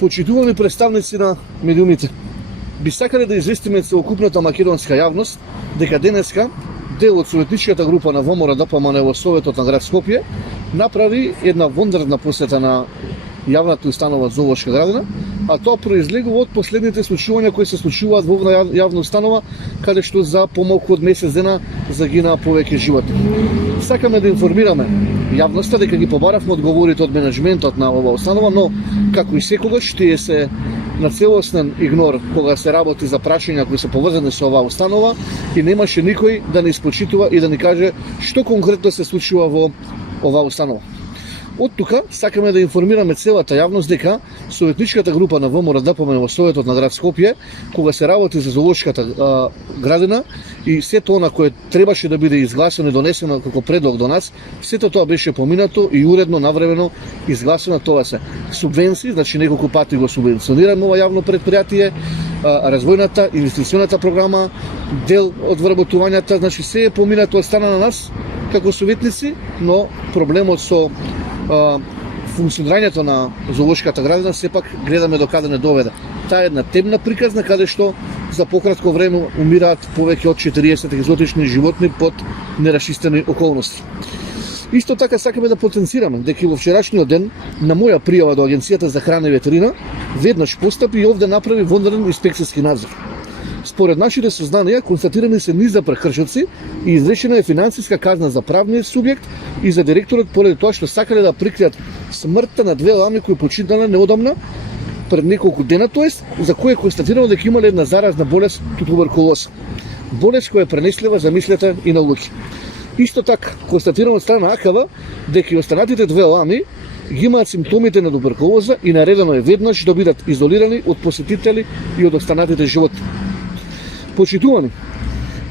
Почитувани представници на медиумите, би сакале да известиме целокупната македонска јавност дека денеска дел од советничката група на ВМРО ДПМН во Советот на град Скопје направи една вондарна посета на јавната установа Зоолошка градина, а тоа произлегува од последните случувања кои се случуваат во јавна установа, каде што за помалку од месец дена загинаа повеќе животи. Сакаме да информираме јавноста дека ги побаравме одговорите од менеджментот на оваа установа, но како и секогаш тие се на целосен игнор кога се работи за прашања кои се поврзани со оваа установа и немаше никој да не испочитува и да ни каже што конкретно се случува во оваа установа. Од тука сакаме да информираме целата јавност дека советничката група на ВМРО ДПМН во Советот на град Скопје, кога се работи за зоолошката градина и сето она кое требаше да биде изгласено и донесено како предлог до нас, сето тоа беше поминато и уредно навремено изгласено. Тоа се субвенции, значи неколку пати го субвенционираме ова јавно предпријатие, развојната, инвестиционата програма, дел од вработувањата, значи се е поминато од страна на нас како советници, но проблемот со функционирањето на зоолошката градина сепак гледаме до каде не доведе. Таа е една темна приказна каде што за пократко време умираат повеќе од 40 екзотични животни под нерашистени околности. Исто така сакаме да потенцираме дека во вчерашниот ден на моја пријава до Агенцијата за храна и ветерина веднаш постапи и овде направи вондарен инспекцијски надзор. Според нашите сознанија, констатирани се низ за прекршоци и изречена е финансиска казна за правниот субјект и за директорот поради тоа што сакале да прикријат смртта на две лами кои починале неодамна пред неколку дена, тоест за кои е констатирано дека имале една заразна болест туберкулоза. Болест која е пренеслива, замислете, и на луѓе. Исто така, констатирано од страна АКВ дека и останатите две лами ги имаат симптомите на туберкулоза и наредено е веднаш да бидат изолирани од посетители и од останатите животни. Почитувани,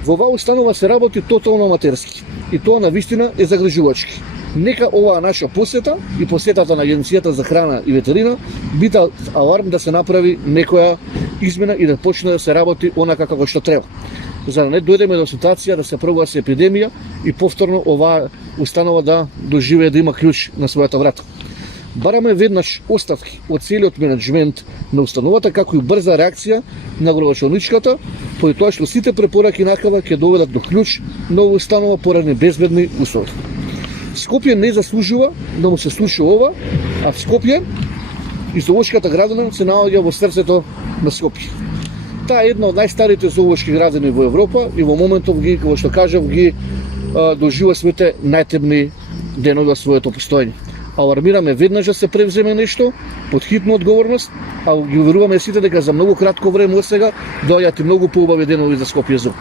во оваа установа се работи тотално аматерски и тоа навистина е загрижувачки. Нека оваа наша посета и посетата на Агенцијата за храна и ветерина биде аларм да се направи некоја измена и да почне да се работи онака како што треба, за да не дојдеме до ситуација да се прогласи епидемија и повторно оваа установа да доживее да има клjuč на својата врата. Бараме веднаш оставки од целиот менеджмент на установата, како и брза реакција на градоначалничката, поради тоа што сите препораки на АКВ ќе доведат до клjuč на оваа установа поради безбедни услови. Скопје не заслужува да му се случи ова, а в Скопје и зоолошката градина се наоѓа во срцето на Скопје. Таа е една од најстарите зоолошки градини во Европа и во моментов ги, како што кажав, ги доживува своите најтемни денови од своето постоење. Алармираме веднаш да се превземе нешто под хитна одговорност, а ги уверуваме сите дека за многу кратко време од сега доаѓаат и многу поубави денови за Скопје Зоо.